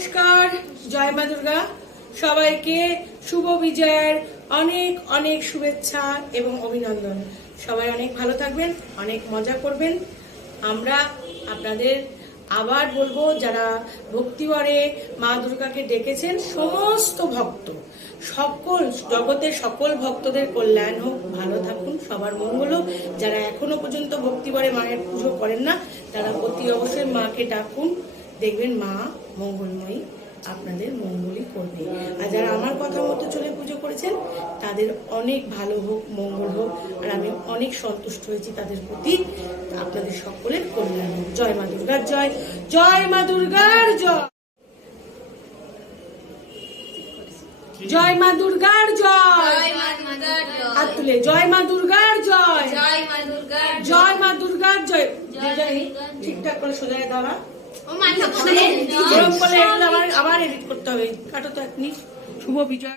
নমস্কার, জয় মা দুর্গা। সবাইকে শুভ বিজয়ের অনেক অনেক শুভেচ্ছা এবং অভিনন্দন। সবাই অনেক ভালো থাকবেন, অনেক মজা করবেন। আমরা আপনাদের আবার বলবো, যারা ভক্তিভরে মা দুর্গাকে ডেকেছেন, সমস্ত ভক্ত, সকল জগতের সকল ভক্তদের কল্যাণ হোক, ভালো থাকুন, সবার মঙ্গল হোক। যারা এখনো পর্যন্ত ভক্তিভরে মায়ের পুজো করেন না, তারা অতি অবশ্যই মাকে ডাকুন, দেখবেন মা মঙ্গলময়ী আপনাদের মঙ্গলই করবে। আর যারা আমার কথা মতো চলে পুজো করেছেন, তাদের অনেক ভালো হোক, মঙ্গল হোক। আর আমি অনেক সন্তুষ্ট হয়েছি তাদের প্রতি। আপনাদের সকলের কল্যাণ হোক। জয় মা দুর্গার জয়, জয় মা দুর্গার জয়, জয় মা দুর্গার জয়। হাত তুলে জয় মা দুর্গার জয়, জয় মা দুর্গার জয়। ঠিকঠাক করে সোজায় দাঁড়া, আবার এডিট করতে হবে। কাটো তো এখনই। শুভ বিজয়।